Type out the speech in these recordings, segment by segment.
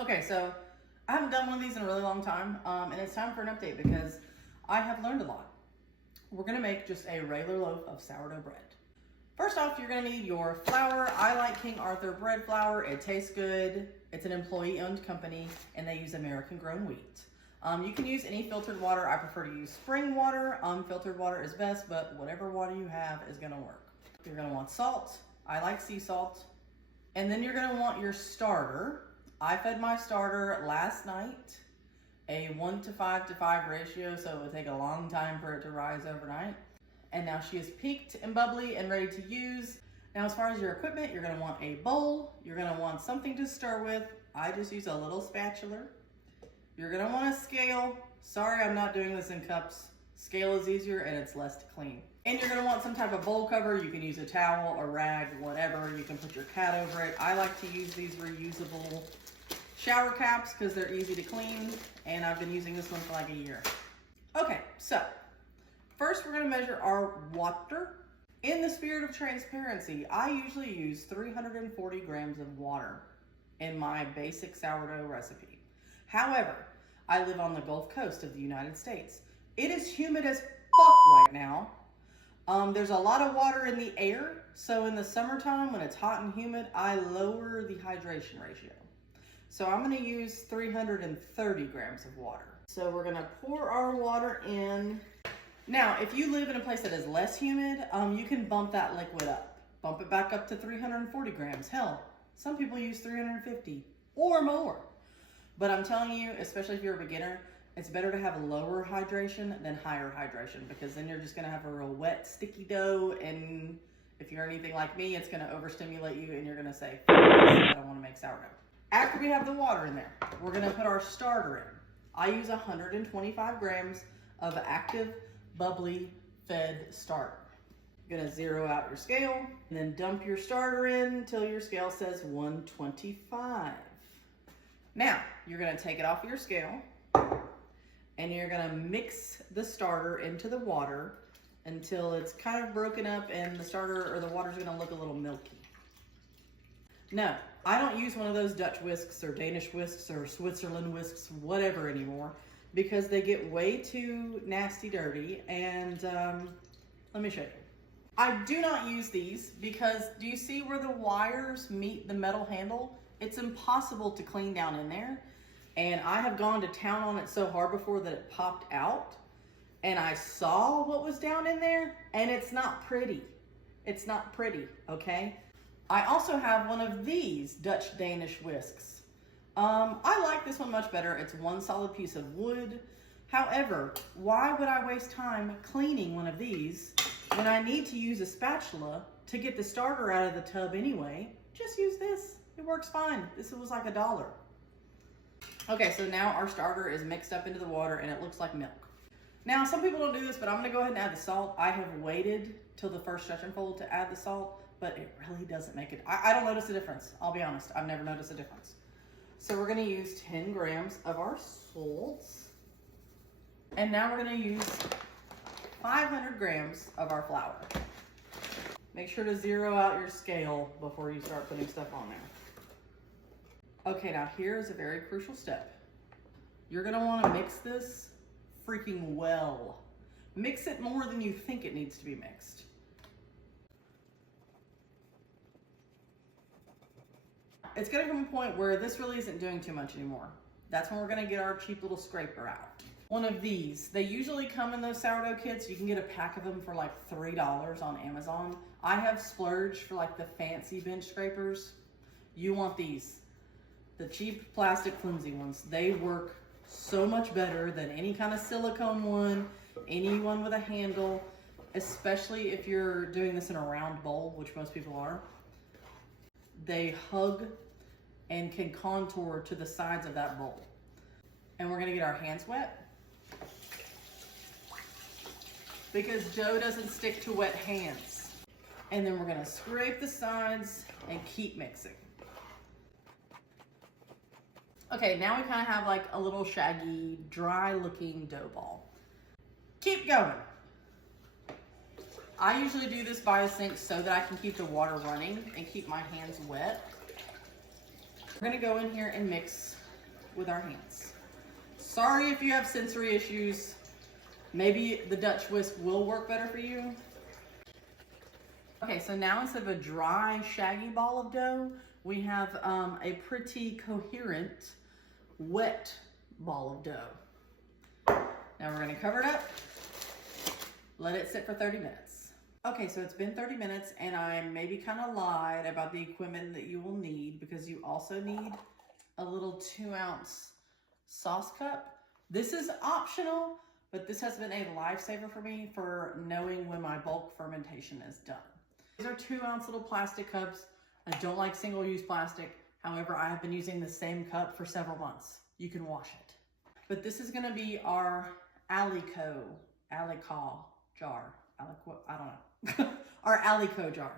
Okay, so I haven't done one of these in a really long time, and it's time for an update because I have learned a lot. We're gonna make just a regular loaf of sourdough bread. First off, you're gonna need your flour. I like King Arthur bread flour. It tastes good. It's an employee-owned company, and they use American-grown wheat. You can use any filtered water. I prefer to use spring water. Filtered water is best, but whatever water you have is gonna work. You're gonna want salt. I like sea salt. And then you're gonna want your starter. I fed my starter last night, a 1:5 ratio, so it would take a long time for it to rise overnight. And now she is peaked and bubbly and ready to use. Now, as far as your equipment, you're gonna want a bowl. You're gonna want something to stir with. I just use a little spatula. You're gonna want a scale. Sorry, I'm not doing this in cups. Scale is easier and it's less to clean. And you're gonna want some type of bowl cover. You can use a towel, a rag, whatever. You can put your cat over it. I like to use these reusable shower caps because they're easy to clean, and I've been using this one for like a year. Okay, so first we're gonna measure our water. In the spirit of transparency, I usually use 340 grams of water in my basic sourdough recipe. However, I live on the Gulf Coast of the United States. It is humid as fuck right now. There's a lot of water in the air, so in the summertime when it's hot and humid, I lower the hydration ratio. So I'm gonna use 330 grams of water. So we're gonna pour our water in. Now, if you live in a place that is less humid, you can bump that liquid up. Bump it back up to 340 grams. Hell, some people use 350 or more. But I'm telling you, especially if you're a beginner, it's better to have lower hydration than higher hydration, because then you're just gonna have a real wet, sticky dough, and if you're anything like me, it's gonna overstimulate you and you're gonna say, I don't wanna make sourdough. After we have the water in there, we're gonna put our starter in. I use 125 grams of active, bubbly fed starter. You're gonna zero out your scale and then dump your starter in until your scale says 125. Now, you're gonna take it off of your scale and you're gonna mix the starter into the water until it's kind of broken up and the starter or the water's gonna look a little milky. No, I don't use one of those Dutch whisks or Danish whisks or Switzerland whisks, whatever anymore, because they get way too nasty dirty. And let me show you. I do not use these because do you see where the wires meet the metal handle? It's impossible to clean down in there. And I have gone to town on it so hard before that it popped out. And I saw what was down in there and it's not pretty. It's not pretty, okay? I also have one of these Dutch Danish whisks. I like this one much better. It's one solid piece of wood. However, why would I waste time cleaning one of these when I need to use a spatula to get the starter out of the tub anyway? Just use this. It works fine. This was like $1. Okay, so now our starter is mixed up into the water and it looks like milk. Now, some people don't do this, but I'm gonna go ahead and add the salt. I have waited till the first stretch and fold to add the salt, but it really doesn't make it. I don't notice a difference. I'll be honest, I've never noticed a difference. So we're gonna use 10 grams of our salt. And now we're gonna use 500 grams of our flour. Make sure to zero out your scale before you start putting stuff on there. Okay, now here's a very crucial step. You're gonna wanna mix this freaking well. Mix it more than you think it needs to be mixed. It's gonna come a point where this really isn't doing too much anymore. That's when we're gonna get our cheap little scraper out. One of these. They usually come in those sourdough kits. You can get a pack of them for like $3 on Amazon. I have splurged for like the fancy bench scrapers. You want these. The cheap plastic flimsy ones. They work so much better than any kind of silicone one, any one with a handle, especially if you're doing this in a round bowl, which most people are. They hug and can contour to the sides of that bowl. And we're gonna get our hands wet because dough doesn't stick to wet hands. And then we're gonna scrape the sides and keep mixing. Okay, now we kind of have like a little shaggy, dry looking dough ball. Keep going. I usually do this by a sink so that I can keep the water running and keep my hands wet. We're gonna go in here and mix with our hands. Sorry if you have sensory issues. Maybe the Dutch whisk will work better for you. Okay, so now instead of a dry, shaggy ball of dough, we have a pretty coherent, wet ball of dough. Now we're gonna cover it up, let it sit for 30 minutes. Okay, so it's been 30 minutes and I maybe kind of lied about the equipment that you will need, because you also need a little 2-ounce sauce cup. This is optional, but this has been a lifesaver for me for knowing when my bulk fermentation is done. These are 2-ounce little plastic cups. I don't like single-use plastic. However, I have been using the same cup for several months. You can wash it. But this is gonna be our Aliquot jar. Aliquot, I don't know. Our Aliquot jar.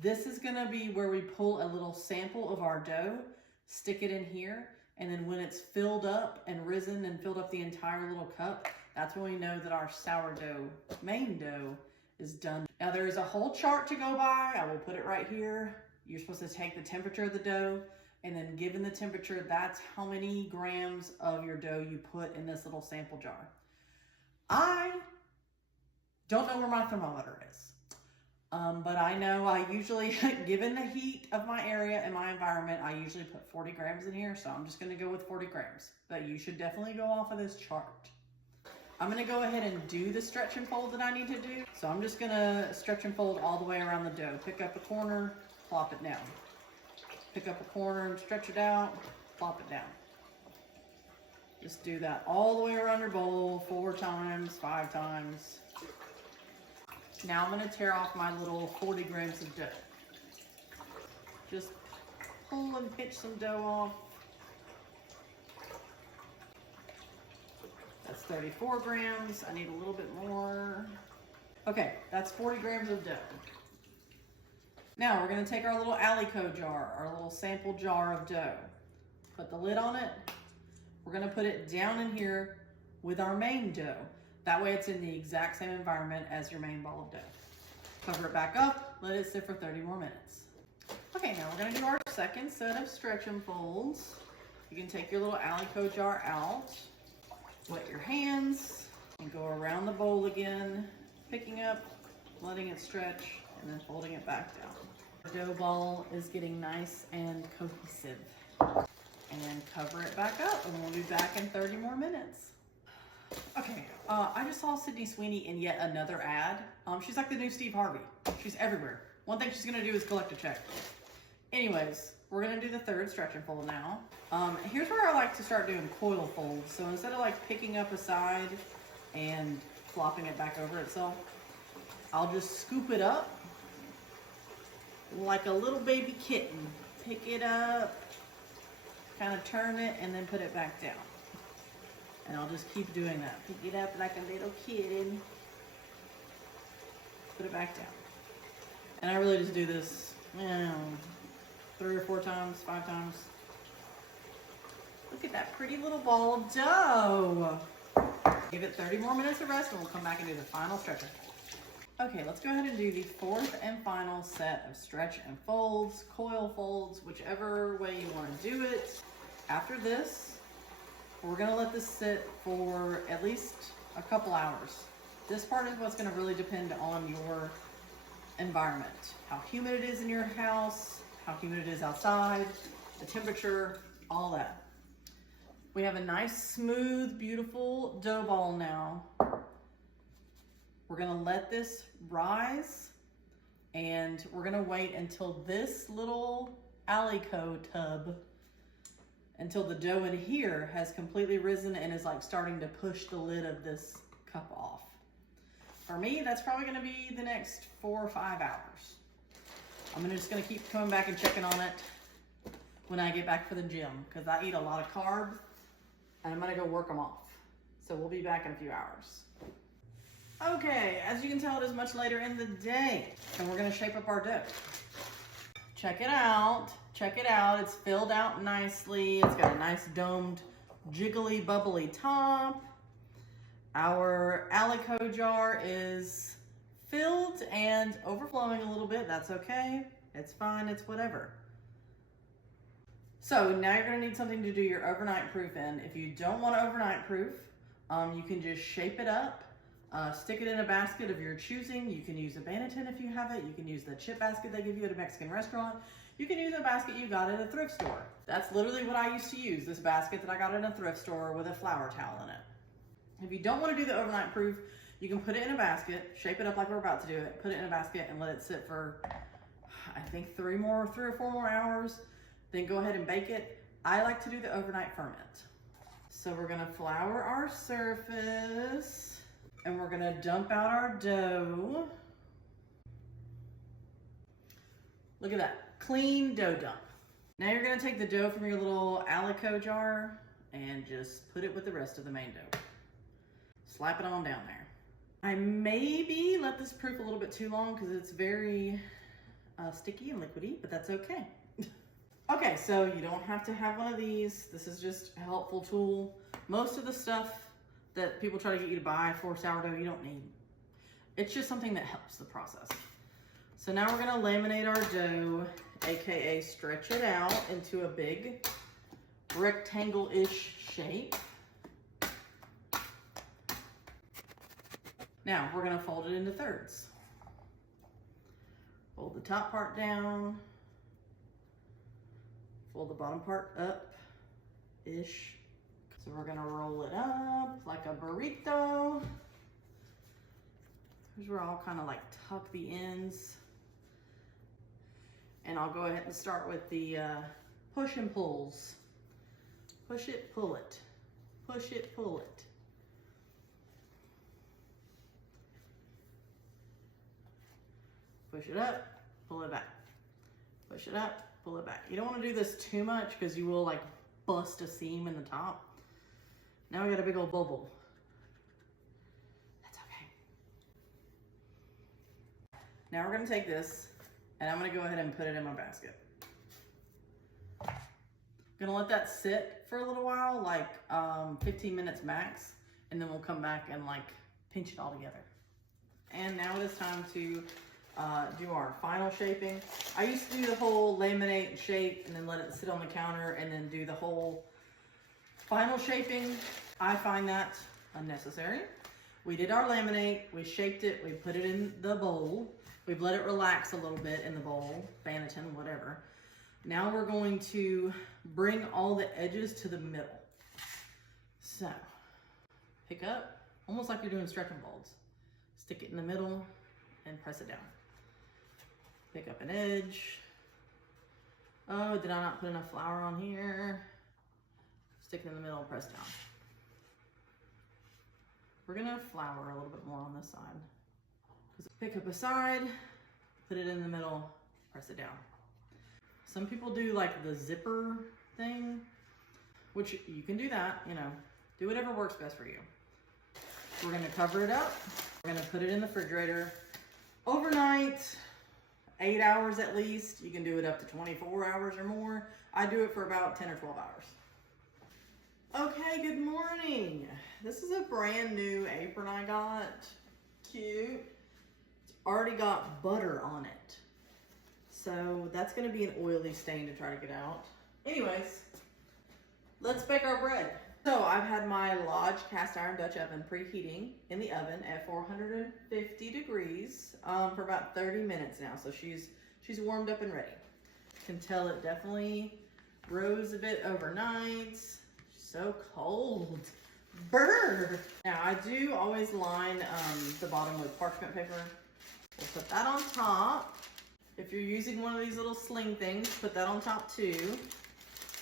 This is gonna be where we pull a little sample of our dough, stick it in here, and then when it's filled up and risen and filled up the entire little cup, that's when we know that our sourdough, main dough, is done. Now there is a whole chart to go by. I will put it right here. You're supposed to take the temperature of the dough, and then given the temperature, that's how many grams of your dough you put in this little sample jar. I don't know where my thermometer is. But I know I usually, given the heat of my area and my environment, I usually put 40 grams in here. So I'm just gonna go with 40 grams, but you should definitely go off of this chart. I'm gonna go ahead and do the stretch and fold that I need to do. So I'm just gonna stretch and fold all the way around the dough. Pick up a corner, plop it down. Pick up a corner and stretch it out, plop it down. Just do that all the way around your bowl, 4 times, 5 times. Now I'm gonna tear off my little 40 grams of dough. Just pull and pinch some dough off. That's 34 grams. I need a little bit more. Okay, that's 40 grams of dough. Now we're gonna take our little Aliquot jar, our little sample jar of dough. Put the lid on it. We're gonna put it down in here with our main dough. That way it's in the exact same environment as your main ball of dough. Cover it back up, let it sit for 30 more minutes. Okay, now we're gonna do our second set of stretch and folds. You can take your little Aliquot jar out, wet your hands, and go around the bowl again, picking up, letting it stretch, and then folding it back down. The dough ball is getting nice and cohesive. And cover it back up, and we'll be back in 30 more minutes. Okay, I just saw Sydney Sweeney in yet another ad. She's like the new Steve Harvey. She's everywhere. One thing she's gonna do is collect a check. Anyways, we're gonna do the third stretch and fold now. Here's where I like to start doing coil folds. So instead of like picking up a side and flopping it back over itself, I'll just scoop it up like a little baby kitten. Pick it up, kind of turn it, and then put it back down. And I'll just keep doing that. Pick it up like a little kitten. Put it back down. And I really just do this, 3 or 4 times, 5 times. Look at that pretty little ball of dough. Give it 30 more minutes of rest and we'll come back and do the final stretch and fold. Okay, let's go ahead and do the 4th and final set of stretch and folds, coil folds, whichever way you want to do it. After this, we're gonna let this sit for at least a couple hours. This part is what's gonna really depend on your environment. How humid it is in your house, how humid it is outside, the temperature, all that. We have a nice, smooth, beautiful dough ball now. We're gonna let this rise, and we're gonna wait until this little Aliquot tub, until the dough in here has completely risen and is like starting to push the lid of this cup off. For me, that's probably gonna be the next 4 or 5 hours. I'm just gonna keep coming back and checking on it when I get back for the gym, because I eat a lot of carbs and I'm gonna go work them off. So we'll be back in a few hours. Okay, as you can tell, it is much later in the day and we're gonna shape up our dough. Check it out. Check it out. It's filled out nicely. It's got a nice domed, jiggly, bubbly top. Our Aliquot jar is filled and overflowing a little bit. That's okay. It's fine. It's whatever. So now you're gonna need something to do your overnight proof in. If you don't want overnight proof, you can just shape it up, stick it in a basket of your choosing. You can use a banneton if you have it. You can use the chip basket they give you at a Mexican restaurant. You can use a basket you got at a thrift store. That's literally what I used to use, this basket that I got in a thrift store with a flour towel in it. If you don't want to do the overnight proof, you can put it in a basket, shape it up like we're about to do it, put it in a basket and let it sit for, I think 3 or 4 more hours. Then go ahead and bake it. I like to do the overnight ferment. So we're gonna flour our surface and we're gonna dump out our dough. Look at that, clean dough dump. Now you're gonna take the dough from your little Aliquot jar and just put it with the rest of the main dough. Slap it on down there. I maybe let this proof a little bit too long because it's very sticky and liquidy, but that's okay. Okay, so you don't have to have one of these. This is just a helpful tool. Most of the stuff that people try to get you to buy for sourdough, you don't need. It's just something that helps the process. So now we're gonna laminate our dough, AKA stretch it out into a big rectangle-ish shape. Now we're gonna fold it into thirds. Fold the top part down. Fold the bottom part up-ish. So we're gonna roll it up like a burrito. Here's where I'll kind of like tuck the ends. And I'll go ahead and start with the push and pulls. Push it, pull it. Push it, pull it. Push it up, pull it back. Push it up, pull it back. You don't want to do this too much because you will like bust a seam in the top. Now we got a big old bubble. That's okay. Now we're gonna take this and I'm gonna go ahead and put it in my basket. I'm gonna let that sit for a little while, like 15 minutes max, and then we'll come back and like pinch it all together. And now it is time to do our final shaping. I used to do the whole laminate shape and then let it sit on the counter and then do the whole final shaping. I find that unnecessary. We did our laminate, we shaped it, we put it in the bowl. We've let it relax a little bit in the bowl, banneton, whatever. Now we're going to bring all the edges to the middle. So, pick up, almost like you're doing stretching folds. Stick it in the middle and press it down. Pick up an edge. Oh, did I not put enough flour on here? Stick it in the middle and press down. We're gonna flour a little bit more on this side. Pick up a side, put it in the middle, press it down. Some people do like the zipper thing, which you can do that, you know, do whatever works best for you. We're gonna cover it up. We're gonna put it in the refrigerator overnight, 8 hours at least. You can do it up to 24 hours or more. I do it for about 10 or 12 hours. Okay, good morning. This is a brand new apron I got. Cute. It's already got butter on it. So that's gonna be an oily stain to try to get out. Anyways, let's bake our bread. So I've had my Lodge cast iron Dutch oven preheating in the oven at 450 degrees for about 30 minutes now. So she's warmed up and ready. You can tell it definitely rose a bit overnight. She's so cold. Brr. Now I do always line the bottom with parchment paper. We'll put that on top. If you're using one of these little sling things, put that on top too.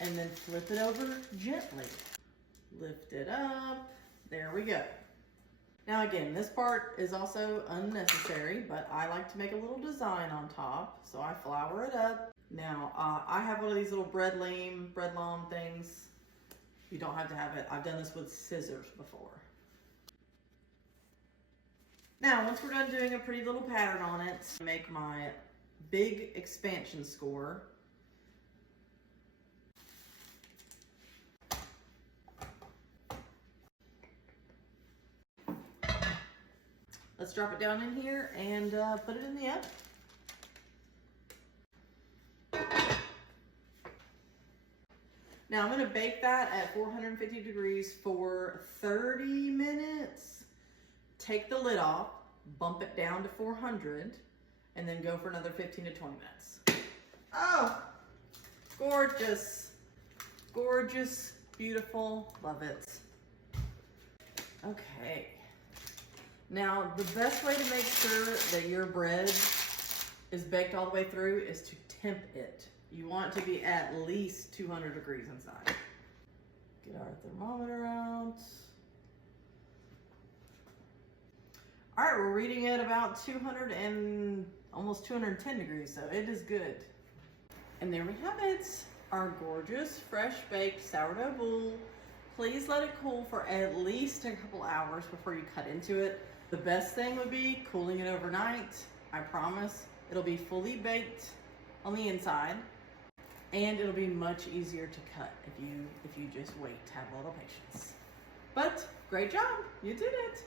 And then flip it over gently. Lift it up. There we go. Now again, this part is also unnecessary, but I like to make a little design on top, so I flour it up. Now, I have one of these little bread lawn things. You don't have to have it. I've done this with scissors before. Now, once we're done doing a pretty little pattern on it, make my big expansion score. Let's drop it down in here and put it in the oven. Now I'm gonna bake that at 450 degrees for 30 minutes. Take the lid off, bump it down to 400, and then go for another 15 to 20 minutes. Oh, gorgeous, gorgeous, beautiful, love it. Okay. Now, the best way to make sure that your bread is baked all the way through is to temp it. You want it to be at least 200 degrees inside. Get our thermometer out. All right, we're reading at about 200 and almost 210 degrees, so it is good. And there we have it, our gorgeous fresh baked sourdough boule. Please let it cool for at least a couple hours before you cut into it. The best thing would be cooling it overnight. I promise it'll be fully baked on the inside, and it'll be much easier to cut if you just wait, have a little patience. But great job, you did it.